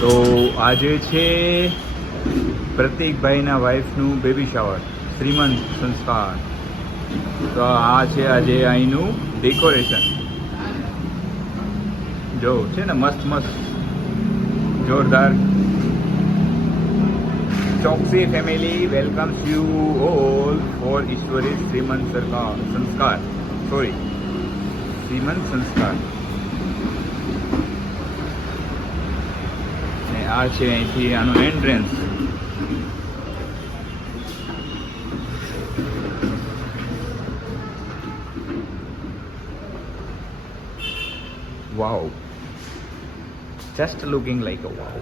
તો આજે છે પ્રતિકભાઈના વાઈફનું બેબી શાવર, શ્રીમંત સંસ્કાર. તો આ છે આજે અહીંનું ડેકોરેશન. જો છે ને મસ્ત મસ્ત જોરદાર. Choksi family welcomes you all for Ishwari શ્રીમંત સંસ્કાર. સોરી, શ્રીમંત સંસ્કાર. ને આ છે અહીંથી આનું entrance. Wow, just looking like a wow.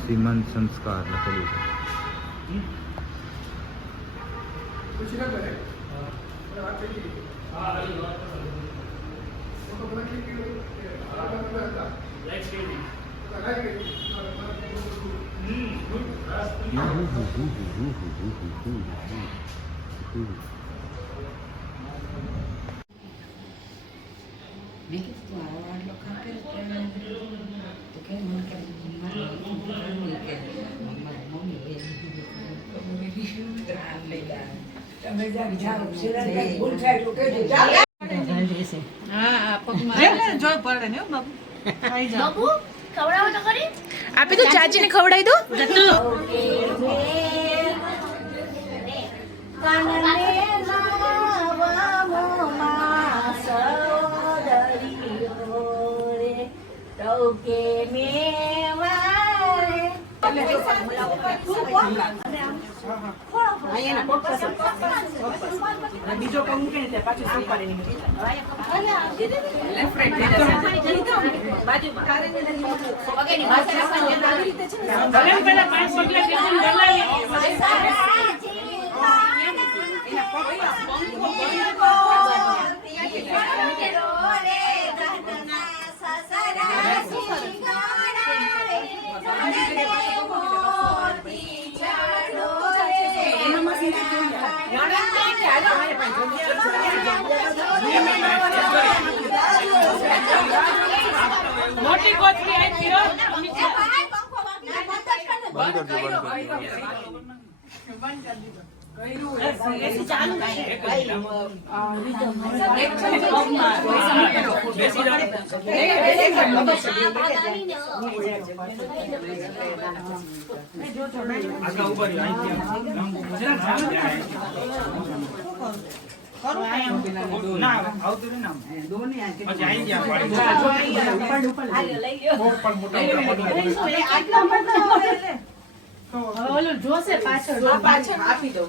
શ્રીમંત સંસ્કાર લખેલું છે. આપી તો ચાચીને ખવડાવી દો. બીજો પગ મૂકીને પાછું સુપાર એની મોટી કોથળી આવી ગયો. બંધ કરજો. જોશે પાછળ આપી દઉં.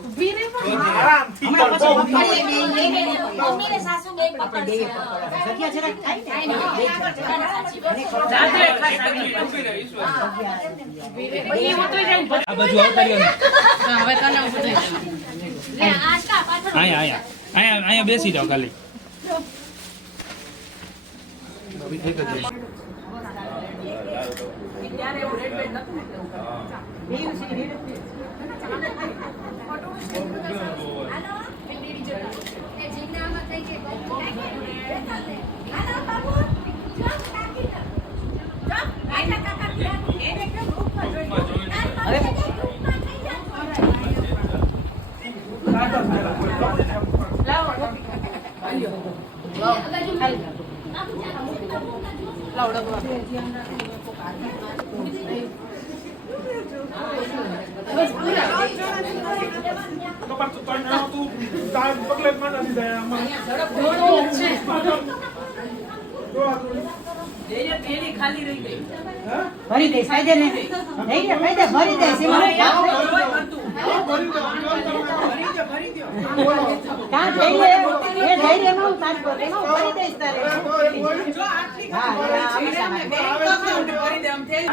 અહીંયા બેસી જાઓ ખાલી. ભરી દે સાજે ને ભરી દે ભરી દે સીમા કા જઈ લે એ જઈ રે નો તાર પર નો ભરી દે તારે જો આટલી હા અમે બેંક તો ભરી દે આમ થઈ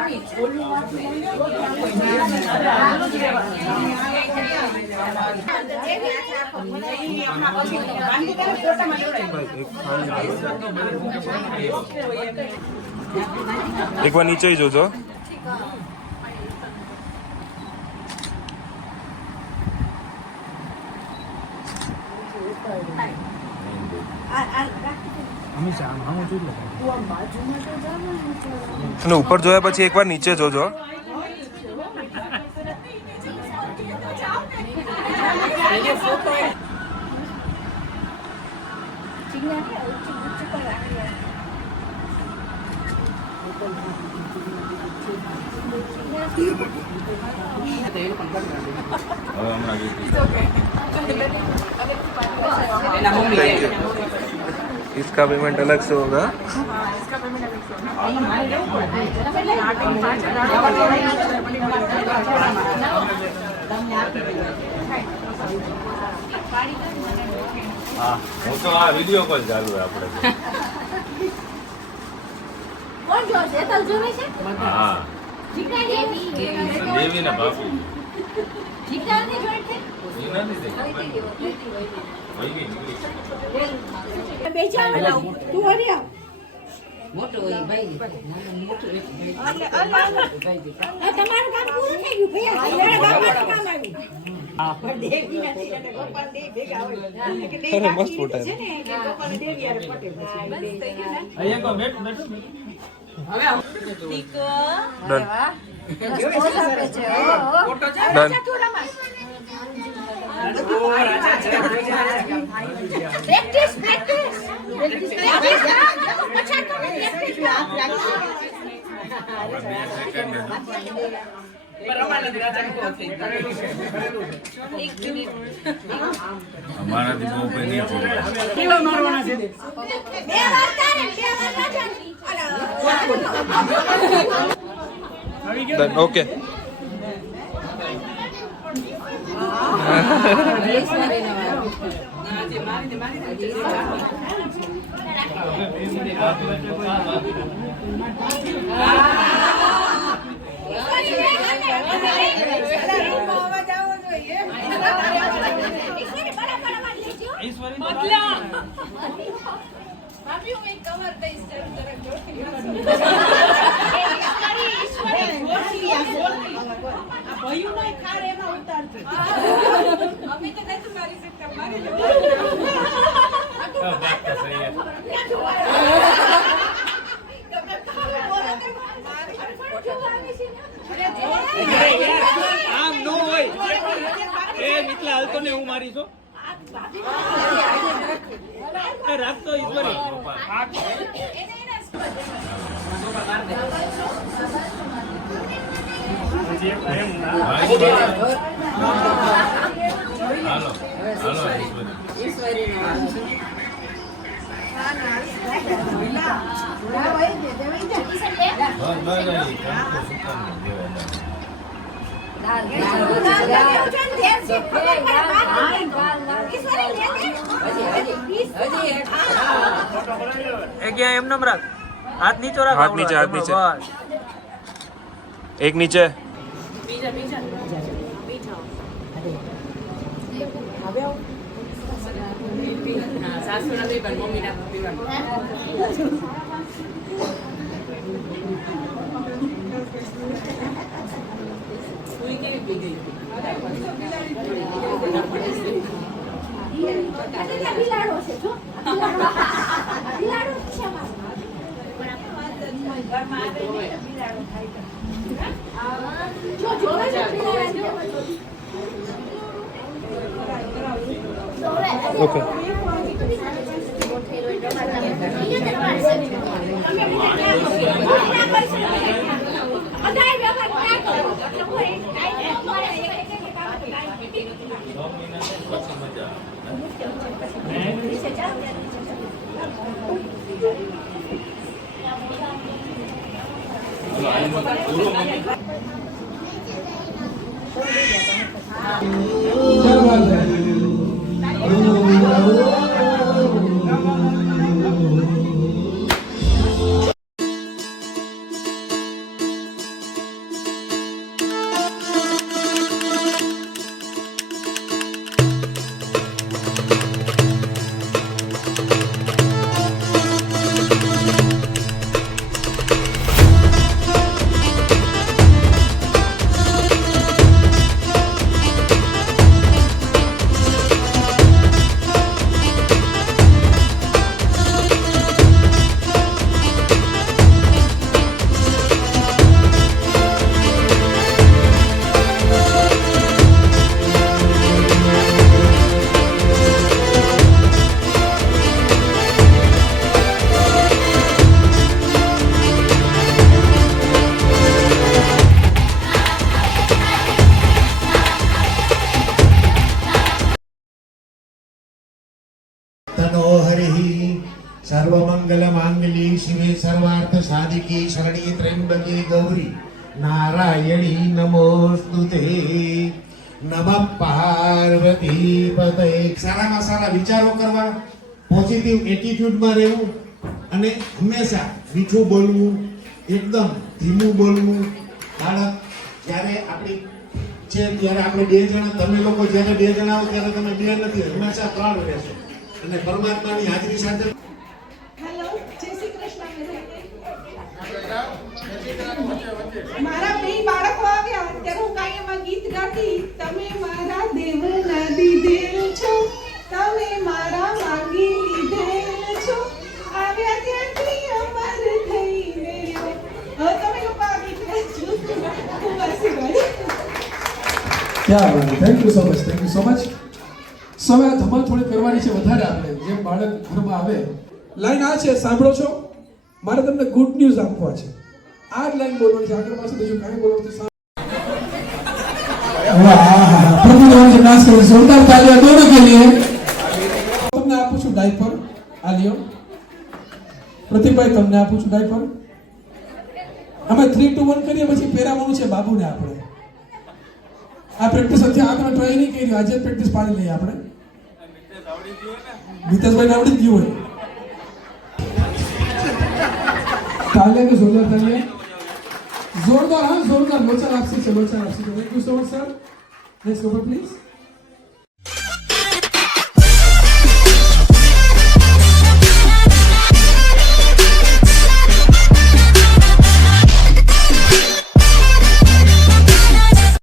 એકવાર નીચે જોજો. અને ઉપર જોયા પછી એકવાર નીચે જોજો. इसका पेमेंट अलग से होगा. હા હું તો આ વિડીયો કોલ ચાલુ આપણે કોણ જો છે તો જોવે છે હા જીગા દેવી દેવી ને બાપુ જીગા ને જોડે છે એ નથી દેખી બેચાવ તું હરિયા મોટો હોય ભાઈ મોટો તમારું કામ પૂરું થઈ ગયું ભૈયા તમારા ગામમાં કામ આવ્યું દેવી નથી એટલે ગોપાલ દેવી ભેગા હોય કે બે અરે, મસ્ત ફોટા છે ને કે ગોપાલ દેવી આરે પટેલ પછી અહીંયા કો બેઠ બેઠ ડન. પ્રેક્ટિસ પ્રેક્ટિસ અમારાથી બહુ કોઈ નહીં ડન. ઓકે. ભયું નહીં ખાડે એમાં ઉતારજો આમ નો હોય એ મિતલા હાલતો ને હું મારી છો રાખતો ઈશ્વરી હાલો હાલો ઈશ્વરી ક્યાં એમ નમ રાખ હાથ નીચો રાખ હાથ નીચે, હાથ નીચે. એક નીચે. બિલાડો છે જો બિલાડો છે જો જોવે છે ઓકે. સર્વમંગલ માંગલ્યે શિવે સર્વાર્થ સાધિકે શરણ્યે ત્ર્યંબકે ગૌરી નારાયણી નમોસ્તુતે. નમઃ પાર્વતી પતય. સારામાં સારા વિચારો કરવા, પોઝિટિવ એટીટ્યુડમાં રહેવું અને હંમેશા મીઠું બોલવું, એકદમ ધીમું બોલવું. બાળક જ્યારે આપણી છે ત્યારે આપણે બે જણા, તમે લોકો જ્યારે બે જણા આવો ત્યારે તમે બે નથી, હંમેશા ત્રણ રહેશો અને પરમાત્માની હાજરી સાથે. હેલો, જય શ્રી કૃષ્ણ. મારા બે બાળકો આવ્યા ત્યારે હું કાયમમાં ગીત ગાતી, તમે મારા દેવના દીધેલ છો, તમે મારા માંગી લીધેલ છો, આવ્યા ત્યાંથી અમર થઈને રહ્યો. હવે તમે લોકો આ ગીત ગાજો. ખૂબ આશીર્વાદ. ક્યાં વાત, thank you so much, thank you so much. હવે આ ધમાલ થોડી કરવાની છે વધારે. આપણે જેમ બાળક ઘરમાં આવે, લાઈન આ છે, સાંભળો છો? મારે તમને ગુડ ન્યૂઝ આપવા છે. આ જ લાઈન બોલવાની છે, આગળ પાછળ બીજું કાંઈ બોલવાનું છે. પ્રભુ નામ से डांस करो, जोरदार तालियां दोनों के लिए. તમને આપું છું ડાયપર. આ લ્યો પ્રતિકભાઈ, તમને આપું છું ડાયપર. અમે 3, 2, 1 કરીએ પછી પહેરાવવાનું છે બાબુને. આપણે આ પ્રેક્ટિસ હતી, આપણે ટ્રાય નહીં કરી, આજે પ્રેક્ટિસ પાડી લઈએ આપણે. મિતેશભાઈ આવડી જ ગયું હોય. તાલિયા કે જોરદાર તાલિયા, જોરદાર. હા, જોરદાર. લોચા આપસી છે, લોચા આપસી છે. Thank you so much sir. Next couple please.